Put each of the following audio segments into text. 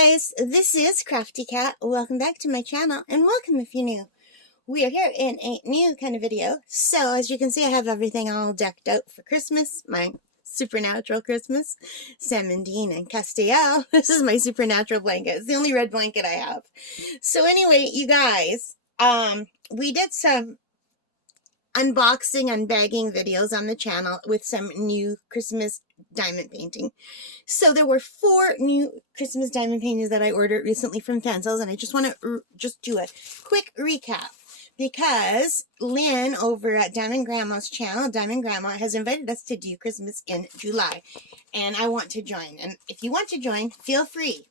guys, this is Crafty Cat. Welcome back to my channel, and welcome if you're new. We are here in a new kind of video. So as you can see, I have everything all decked out for Christmas. My supernatural Christmas. Samandine and Castiel. This is my supernatural blanket. It's the only red blanket I have. So anyway, you guys, we did some unboxing, unbagging videos on the channel with some new Christmas diamond painting. So there were 4 new Christmas diamond paintings that I ordered recently from Fansells, and I just want to just do a quick recap because Lynn over at Diamond Grandma's channel, Diamond Grandma, has invited us to do Christmas in July, and I want to join. And if you want to join, feel free.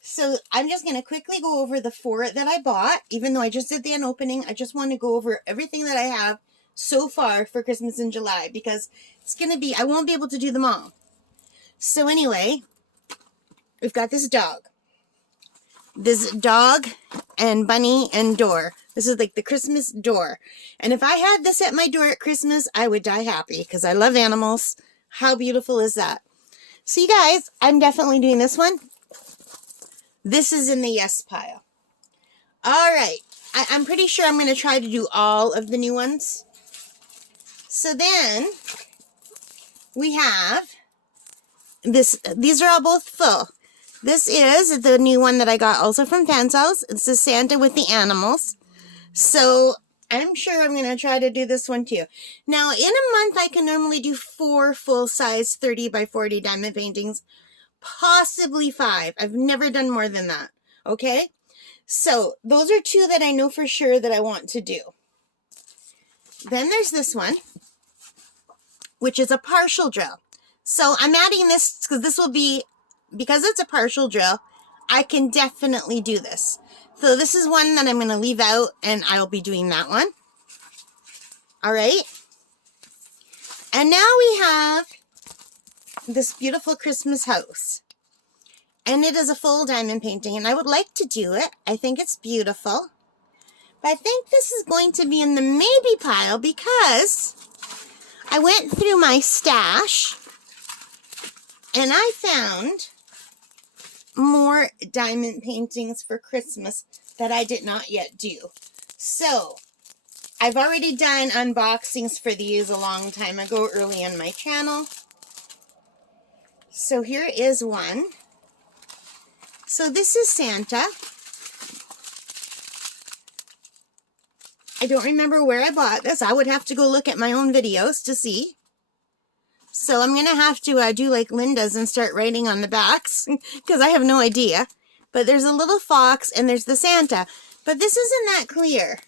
So I'm just going to quickly go over the 4 that I bought. Even though I just did the unopening, I just want to go over everything that I have so far for Christmas in July, because it's going to be, I won't be able to do them all. So anyway, we've got this dog. This dog and bunny and door. This is like the Christmas door. And if I had this at my door at Christmas, I would die happy because I love animals. How beautiful is that? So you guys, I'm definitely doing this one. This is in the yes pile. All right. I'm pretty sure I'm going to try to do all of the new ones. So then we have this. These are all both full. This is the new one that I got also from Fansells. It's the Santa with the animals. So I'm sure I'm going to try to do this one too. Now, in a month, I can normally do 4 full-size 30 by 40 diamond paintings. Possibly 5. I've never done more than that. Okay? So those are 2 that I know for sure that I want to do. Then there's this one, which is a partial drill. So I'm adding this because this will be, because it's a partial drill, I can definitely do this. So this is one that I'm going to leave out, and I'll be doing that one. All right. And now we have this beautiful Christmas house. And it is a full diamond painting, and I would like to do it. I think it's beautiful. But I think this is going to be in the maybe pile because I went through my stash and I found more diamond paintings for Christmas that I did not yet do. So I've already done unboxings for these a long time ago, early on my channel. So here is one. So this is Santa. I don't remember where I bought this. I would have to go look at my own videos to see. So I'm going to have to do like Linda's and start writing on the backs because I have no idea. But there's a little fox and there's the Santa. But this isn't that clear.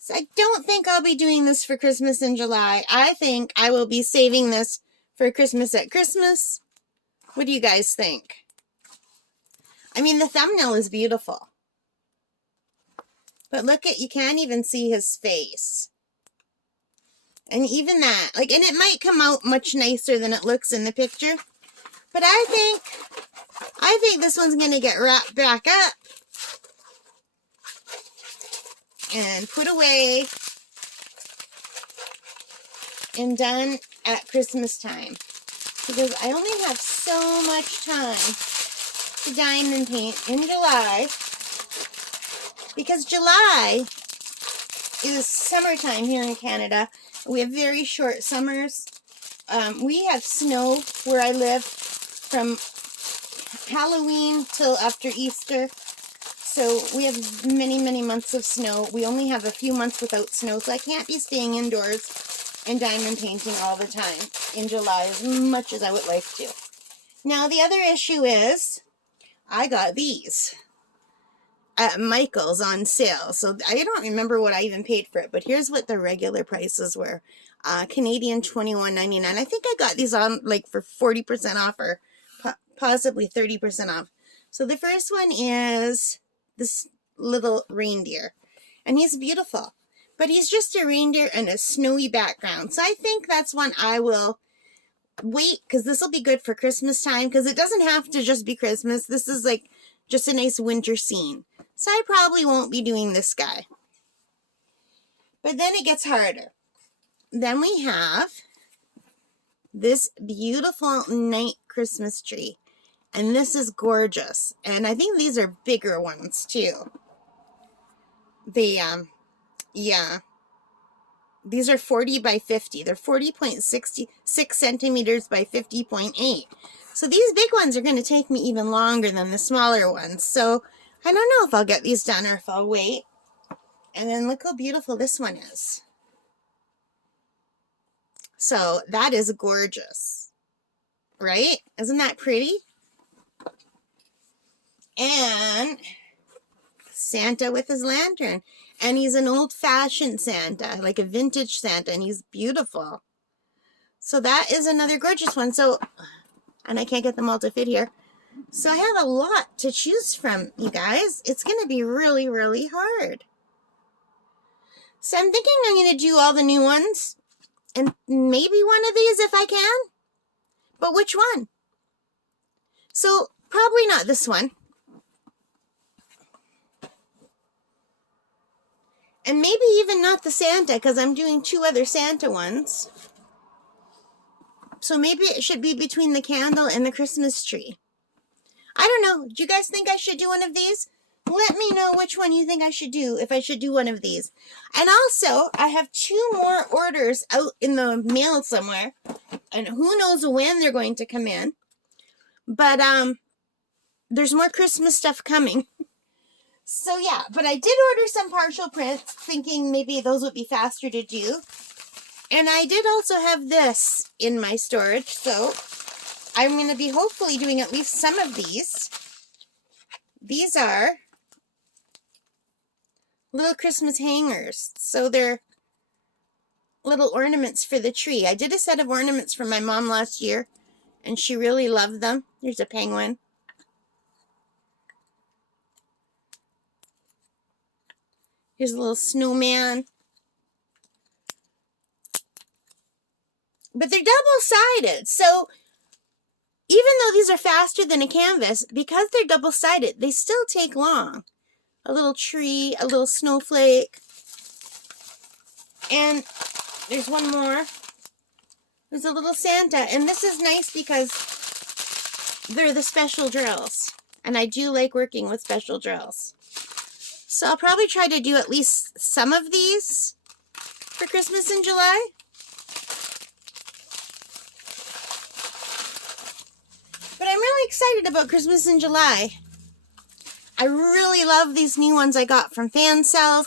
So I don't think I'll be doing this for Christmas in July. I think I will be saving this for Christmas at Christmas. What do you guys think? I mean, the thumbnail is beautiful. But look at, you can't even see his face. And even that, like, and it might come out much nicer than it looks in the picture. But I think this one's going to get wrapped back up and put away and done at Christmas time. Because I only have so much time to diamond paint in July. Because July is summertime here in Canada. We have very short summers. We have snow where I live from Halloween till after Easter. So we have many, many months of snow. We only have a few months without snow, so I can't be staying indoors and diamond painting all the time in July as much as I would like to. Now, the other issue is I got these at Michael's on sale. So I don't remember what I even paid for it, but here's what the regular prices were. Canadian $21.99. I think I got these on like for 40% off or possibly 30% off. So the first one is this little reindeer. And he's beautiful. But he's just a reindeer in a snowy background. So I think that's one I will wait, because this will be good for Christmas time, because it doesn't have to just be Christmas. This is like just a nice winter scene. So I probably won't be doing this guy. But then it gets harder. Then we have this beautiful night Christmas tree. And this is gorgeous. And I think these are bigger ones too. Yeah. These are 40 by 50. They're 40.66 centimeters by 50.8. So these big ones are going to take me even longer than the smaller ones. So I don't know if I'll get these done or if I'll wait. And then look how beautiful this one is. So that is gorgeous, right? Isn't that pretty? And Santa with his lantern. And he's an old-fashioned Santa, like a vintage Santa, and he's beautiful. So that is another gorgeous one. So, and I can't get them all to fit here. So I have a lot to choose from, you guys. It's going to be really, really hard. So I'm thinking I'm going to do all the new ones. And maybe one of these if I can. But which one? So probably not this one. And maybe even not the Santa, because I'm doing 2 other Santa ones. So maybe it should be between the candle and the Christmas tree. I don't know. Do you guys think I should do one of these? Let me know which one you think I should do, if I should do one of these. And also, I have 2 more orders out in the mail somewhere. And who knows when they're going to come in. But there's more Christmas stuff coming. So yeah, but I did order some partial prints, thinking maybe those would be faster to do. And I did also have this in my storage, so I'm going to be hopefully doing at least some of these. These are little Christmas hangers, so they're little ornaments for the tree. I did a set of ornaments for my mom last year, and she really loved them. Here's a penguin. Here's a little snowman. But they're double-sided, so even though these are faster than a canvas, because they're double-sided, they still take long. A little tree, a little snowflake. And there's one more. There's a little Santa, and this is nice because they're the special drills. And I do like working with special drills. So I'll probably try to do at least some of these for Christmas in July. But I'm really excited about Christmas in July. I really love these new ones I got from Fansells.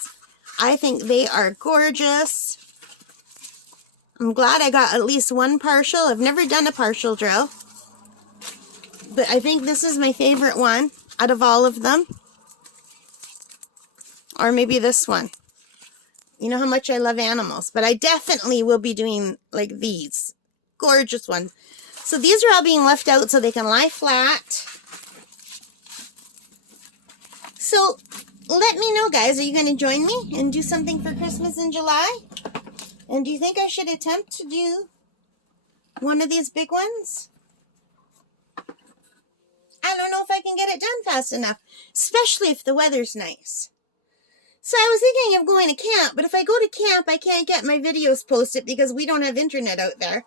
I think they are gorgeous. I'm glad I got at least one partial. I've never done a partial drill. But I think this is my favorite one out of all of them. Or maybe this one. You know how much I love animals. But I definitely will be doing like these. Gorgeous ones. So these are all being left out so they can lie flat. So let me know, guys. Are you going to join me and do something for Christmas in July? And do you think I should attempt to do one of these big ones? I don't know if I can get it done fast enough, especially if the weather's nice. So I was thinking of going to camp, but if I go to camp, I can't get my videos posted because we don't have internet out there.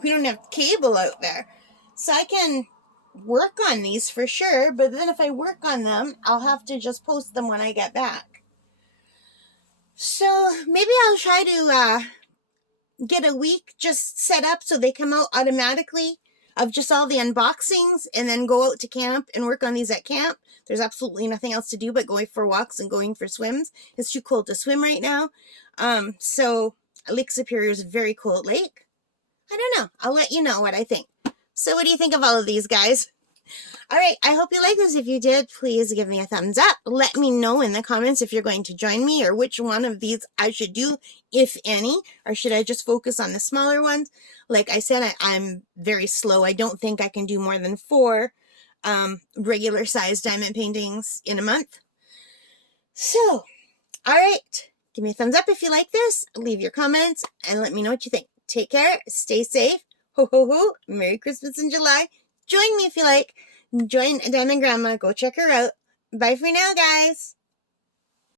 We don't have cable out there. So I can work on these for sure, but then if I work on them, I'll have to just post them when I get back. So maybe I'll try to get a week just set up so they come out automatically of just all the unboxings and then go out to camp and work on these at camp. There's absolutely nothing else to do but going for walks and going for swims. It's too cold to swim right now. So Lake Superior is a very cold lake. I don't know. I'll let you know what I think. So what do you think of all of these, guys? All right, I hope you like this. If you did, please give me a thumbs up. Let me know in the comments if you're going to join me or which one of these I should do, if any, or should I just focus on the smaller ones? Like I said, I'm very slow. I don't think I can do more than 4 regular size diamond paintings in a month. So, all right, give me a thumbs up if you like this. Leave your comments and let me know what you think. Take care. Stay safe. Ho, ho, ho. Merry Christmas in July. Join me if you like. Join Diamond Grandma. Go check her out. Bye for now, guys.